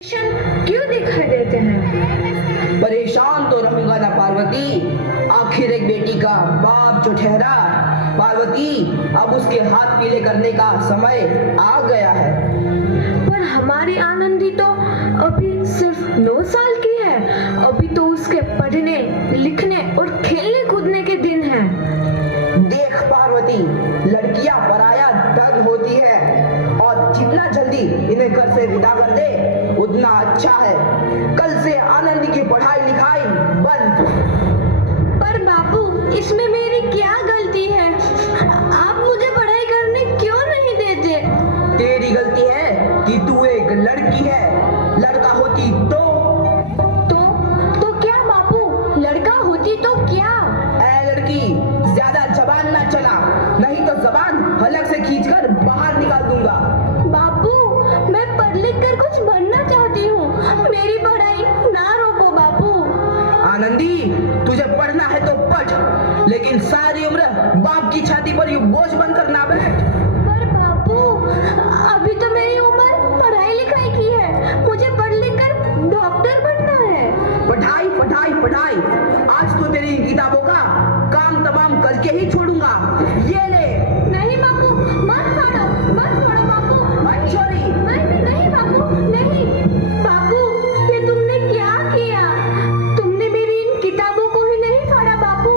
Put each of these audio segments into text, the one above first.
क्यों दिखाई देते हैं? परेशान तो रहूंगा ना पार्वती, आखिर एक बेटी का बाप जो ठहरा। पार्वती, अब उसके हाथ पीले करने का समय आ गया है। पर हमारी आनंदी तो अभी सिर्फ 9 साल की है। अभी तो उसके पढ़ने लिखने और खेलने कूदने के दिन हैं। देख पार्वती, लड़कियां पराया धन होती है और जितना जल्दी इन्हें घर से विदा कर दे उतना अच्छा है। कल से आनंदी की पढ़ाई लिखाई बंद। पर बापू, इसमें मेरी क्या गलती है? आप मुझे पढ़ाई करने क्यों नहीं देते? तेरी गलती है कि तू एक लड़की है। लड़का होती तो क्या बापू? लड़का होती तो क्या? ऐ लड़की, ज्यादा जबान ना चला, नहीं तो जबान हलक से खींचकर बाहर निकाल दूंगा। बापू, मैं पढ़ लिख कर कुछ बनना चाहती हूँ। मेरी पढ़ाई ना रोको बापू। आनंदी, तुझे पढ़ना है तो पढ़, लेकिन सारी उम्र बाप की छाती पर यूं बोझ बनकर ना बैठ। पर बापू, अभी तो मेरी उम्र पढ़ाई लिखाई की है। मुझे पढ़ लिख कर डॉक्टर बनना है। पढ़ाई पढ़ाई पढ़ाई, आज तो तेरी इन किताबों का काम तमाम करके ही छोड़ूंगा। ये ले। नहीं बापू, मत छोड़ो बापू। मंचोरी। नहीं बापू, नहीं। बापू, ये तुमने क्या किया? तुमने मेरी इन किताबों को ही नहीं फाड़ा बापू,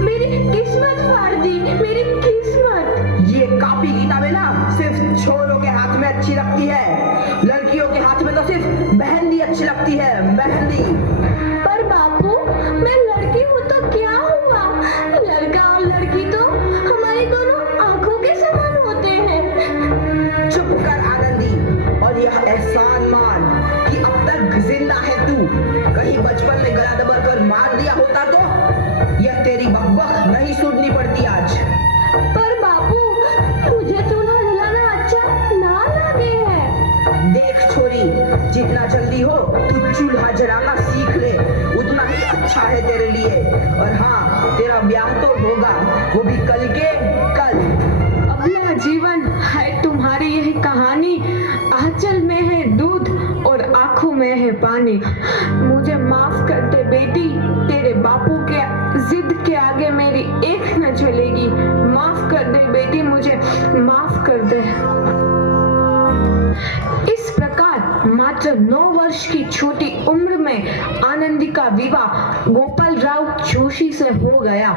मेरी किस्मत फाड़ दी, मेरी किस्मत। ये कॉपी किताबें ना सिर्फ छोरों के हाथ में अच्छी लगती है, लड़कियों के हाथ में तो सिर्फ मेहंदी अच्छी लगती है, मेहंदी। पर बापू, मैं लड़की हूँ तो क्या हुआ? लड़का और लड़की तो हमारी दोनों आंखों के समान होते हैं। चुप कर आनंदी, और यह एहसान मान कि अब तक जिंदा है तू। कहीं बचपन में गला दबाकर मार दिया होता तो यह तेरी बकबक नहीं सुननी पड़ती आज। पर बापू, मुझे चूल्हा जलाना अच्छा ना लगे है। देख छोरी, जितना जल्दी हो तू चूल्हा जलाना सीख ले, उतना ही अच्छा है तेरे लिए। और हाँ, तेरा ब्याह तो होगा, वो भी कल के कल। अगला जीवन है तुम्हारी यह कहानी। आंचल में है दूध और आंखों में है पानी। मुझे माफ कर दे बेटी, तेरे बापू के जिद के आगे मेरी एक न चलेगी। माफ कर दे बेटी, मुझे माफ कर दे। इस प्रकार मात्र 9 वर्ष की छोटी उम्र में आनंदी का विवाह गोपाल राव जोशी से हो गया।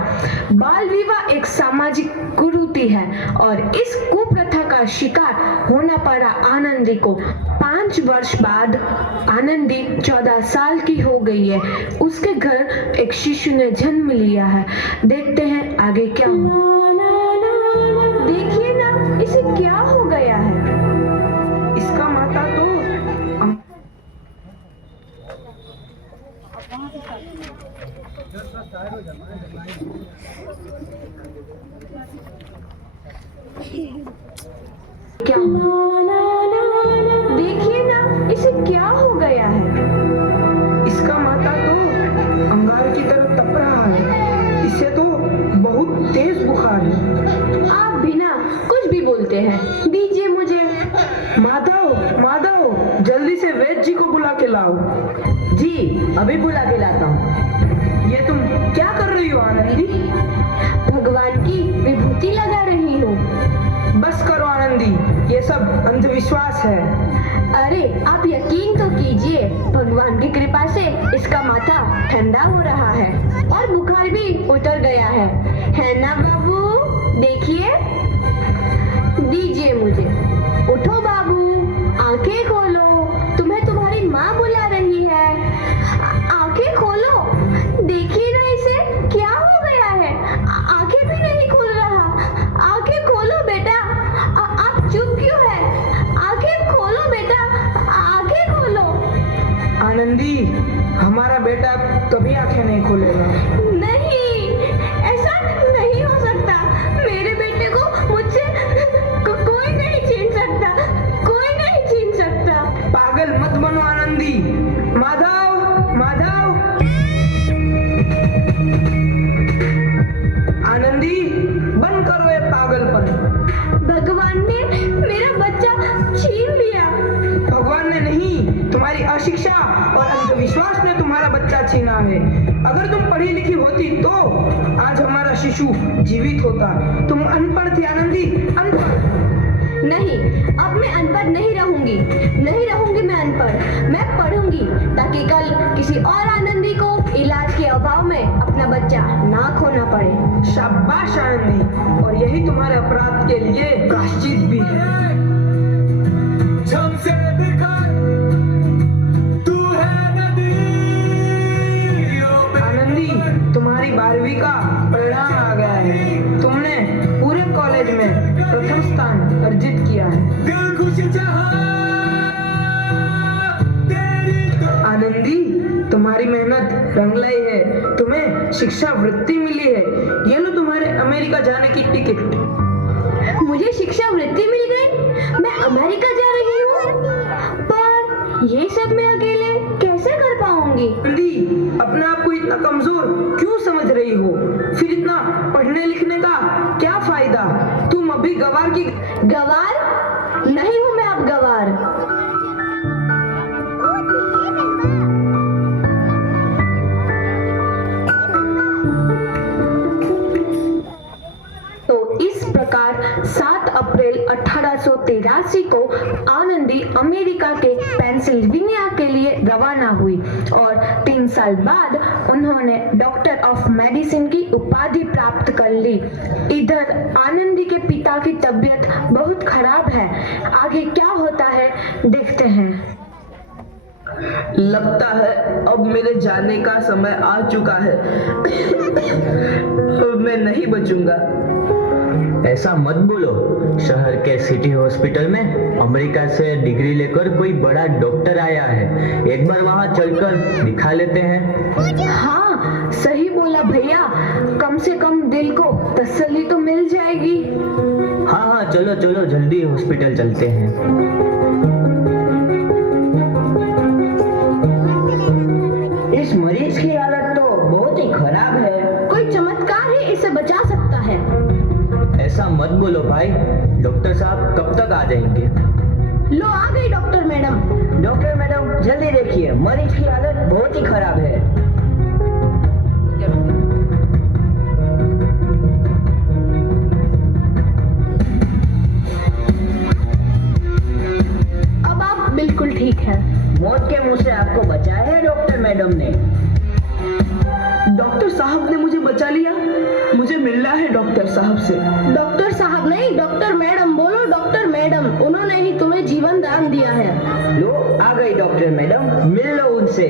बाल विवाह एक सामाजिक कुरीति है और इस कुप्रथा का शिकार होना पड़ा आनंदी को। 5 वर्ष बाद आनंदी 14 साल की हो गई है। उसके घर एक शिशु ने जन्म लिया है। देखते हैं आगे क्या हुआ। देखिए ना, इसे क्या हो गया है? इसका माता तो क्या देखिए ना, इसे क्या हो गया है? इसका माता तो अंगार की तरह तप रहा है। इसे तो बहुत तेज बुखार है। आप बिना कुछ भी बोलते हैं, दीजिए मुझे। माधव, माधव, जल्दी से वैद्य जी को बुला के लाओ। जी, अभी बुला के लाता हूँ। ये तुम क्या कर रही हो आनंदी? भगवान की विभूति लगा रही हूँ। बस करो आनंदी, ये सब अंधविश्वास है। अरे आप यकीन तो कीजिए, भगवान की कृपा से इसका माथा ठंडा हो रहा है और बुखार भी उतर गया है ना बाबू? देखिए, दीजिए मुझे। उठो बाबू, आंखें खोलो, तुम्हें तुम्हारी माँ बुला रही है। आंखें खोलो, देखिए ना इसे क्या हो गया है। आंखें भी नहीं खोल रहा। आंखें खोलो बेटा। आप चुप क्यों है? आंखें खोलो बेटा, आंखें खोलो। आनंदी, हमारा बेटा कभी आंखें नहीं खोलेगा। नहीं, ऐसा नहीं हो सकता। मेरे बेटे को मुझसे कोई नहीं छीन सकता, कोई नहीं छीन सकता। पागल मत बनो आनंदी। माधव, माधव। आनंदी, बंद करो ये पागलपन। भगवान ने मेरा बच्चा छीन लिया। भगवान ने नहीं, तुम्हारी अशिक्षा और अंधविश्वास ने तुम्हारा बच्चा छीना है। अगर तुम पढ़ी लिखी होती तो आज हमारा शिशु जीवित होता। तुम अनपढ़ थी आनंदी, अनपढ़। नहीं, अब मैं अनपढ़ नहीं रहूंगी मैं अनपढ़। मैं पढ़ूंगी ताकि कल किसी और आनंदी को इलाज के अभाव में अपना बच्चा ना खोना पड़े। शाबाश आनंदी, और यही तुम्हारे अपराध के लिए प्रायश्चित भी है। आनंदी, तुम्हारी 12वीं का परिणाम आ गया है। तुमने पूरे कॉलेज में प्रथम स्थान अर्जित किया है। आनंदी, तुम्हारी मेहनत रंग लाई है। तुम्हें शिक्षा वृत्ति मिली है। ये लो तुम्हारे अमेरिका जाने की टिकट। मुझे शिक्षा वृत्ति मिल गई, मैं अमेरिका जा रही हूँ। पर ये सब मैं अकेले कैसे कर पाऊंगी? आनंदी, अपने आप को इतना कमजोर क्यों समझ रही हो? फिर इतना पढ़ने लिखने का क्या फायदा? तुम अभी गवार की गवार नहीं हूँ मैं अब गवार। तो इस प्रकार 7 अप्रैल 1883 को आनंदी अमेरिका के पेंसिल्वेनिया के लिए रवाना हुई और 3 साल बाद उन्होंने डॉक्टर ऑफ मेडिसिन की उपाधि प्राप्त कर ली। इधर आनंदी के पिता की तबीयत बहुत खराब है। आगे क्या होता है देखते हैं। लगता है अब मेरे जाने का समय आ चुका है। मैं नहीं बचूंगा। ऐसा मत बोलो। शहर के सिटी हॉस्पिटल में अमेरिका से डिग्री लेकर कोई बड़ा डॉक्टर आया है। एक बार वहां चलकर दिखा लेते हैं। हाँ, सही बोला भैया। कम से कम दिल को तसल्ली तो मिल जाएगी। हाँ हाँ, चलो चलो जल्दी हॉस्पिटल चलते हैं। इस मरीज की हालत तो बहुत ही खराब है। कोई चमत्कार ही इसे बचा सकता है। ऐसा मत बोलो भाई। डॉक्टर साहब कब तक आ जाएंगे? लो आ गई डॉक्टर मैडम। डॉक्टर मैडम जल्दी देखिए, मरीज की हालत बहुत ही खराब है। अब आप बिल्कुल ठीक हैं। मौत के मुंह से आपको बचाया है डॉक्टर मैडम ने। डॉक्टर साहब ने मुझे बचा लिया। मुझे मिलना है डॉक्टर साहब से। डॉक्टर साहब नहीं, डॉक्टर मैडम बोलो। डॉक्टर मैडम, उन्होंने ही तुम्हें जीवन दान दिया है। लो आ गई डॉक्टर मैडम, मिल लो उनसे।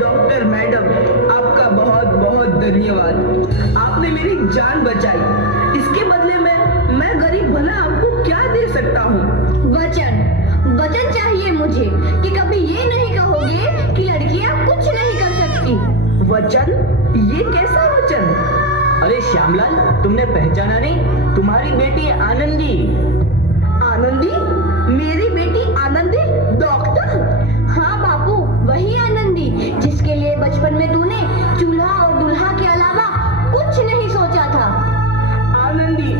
डॉक्टर मैडम, आपका बहुत बहुत धन्यवाद। आपने मेरी जान बचाई। इसके बदले में मैं गरीब भला आपको क्या दे सकता हूँ? वचन वचन चाहिए मुझे कि कभी ये नहीं कहोगे कि लड़कियां कुछ नहीं कर सकती। वचन? ये कैसा वचन? अरे श्यामलाल, तुमने पहचाना नहीं? तुम्हारी बेटी आनंदी। आनंदी? मेरी बेटी आनंदी डॉक्टर? हाँ बापू, वही आनंदी जिसके लिए बचपन में तूने चूल्हा और दूल्हा के अलावा कुछ नहीं सोचा था। आनंदी,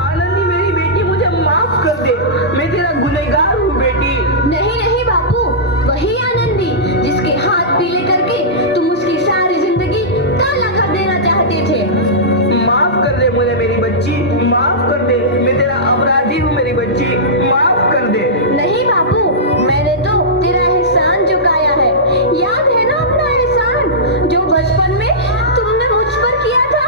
आनंदी मेरी बेटी, मुझे माफ कर दे। मैं तेरा गुनहगार हूँ बेटी। नहीं नहीं बापू, वही आनंदी जिसके हाथ पीले करके तुम उसकी सारी जिंदगी काला कर देना चाहते थे। माफ कर दे मुझे मेरी बच्ची, माफ कर दे। मैं तेरा अपराधी हूँ मेरी बच्ची, माफ कर दे। नहीं बापू, मैंने तो तेरा एहसान चुकाया है। याद है ना अपना एहसान जो बचपन में तुमने मुझ पर किया था?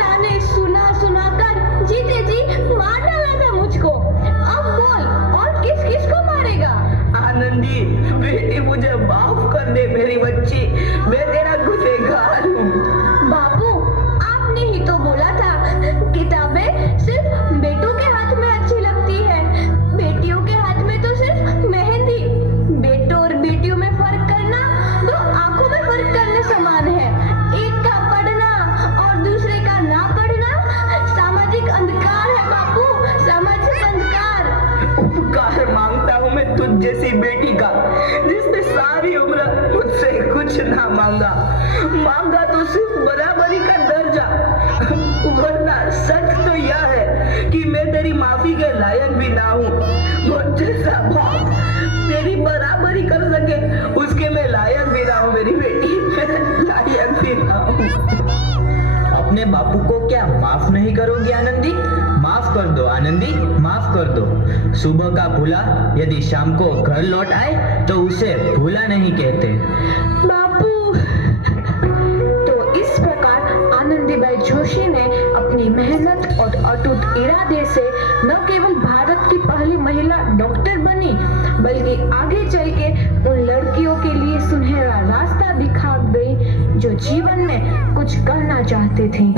ताने सुना सुना कर जीते जी मार डाला था मुझको। अब बोल, और किस किस को मारेगा? आनंदी बेटी, मुझे माफ कर दे मेरी बच्ची। मैं तेरा गुनहगार हूँ। बापू, आपने ही तो बोला था किताबें सिर्फ बेटों के हाथ में अच्छी लगती है, बेटियों के हाथ में तो सिर्फ मेहंदी। बेटों और बेटियों में फर्क करना दो आंखों में फर्क करने समान है। एक का पढ़ना और दूसरे का ना पढ़ना सामाजिक अंधकार है बापू, सामाजिक अंधकार। उपकार मांगता हूँ मैं तुझ जैसी बेटी का, जिसने सारी उम्र मुझसे कुछ ना मांगा। मांगा तो सिर्फ बराबरी का दर्जा। वरना सच तो यह है कि मैं तेरी माफी के लायक भी ना हूँ। मुझे सब बाप तेरी बराबरी कर सके उसके मैं लायक भी ना हूँ मेरी बेटी, मैं लायक भी ना हूँ। अपने बापू को क्या माफ नहीं करोगी आनंदी? माफ कर दो आनंदी, माफ कर दो। सुबह का भूला यदि शाम को घर लौट आए तो उसे भूला नहीं कहते। बापू। तो इस प्रकार आनंदीबाई जोशी ने अपनी मेहनत और अटूट इरादे से न केवल भारत की पहली महिला डॉक्टर बनी, बल्कि आगे चल के उन लड़कियों के लिए सुनहरा रास्ता दिखा गई जो जीवन में कुछ करना चाहती थी।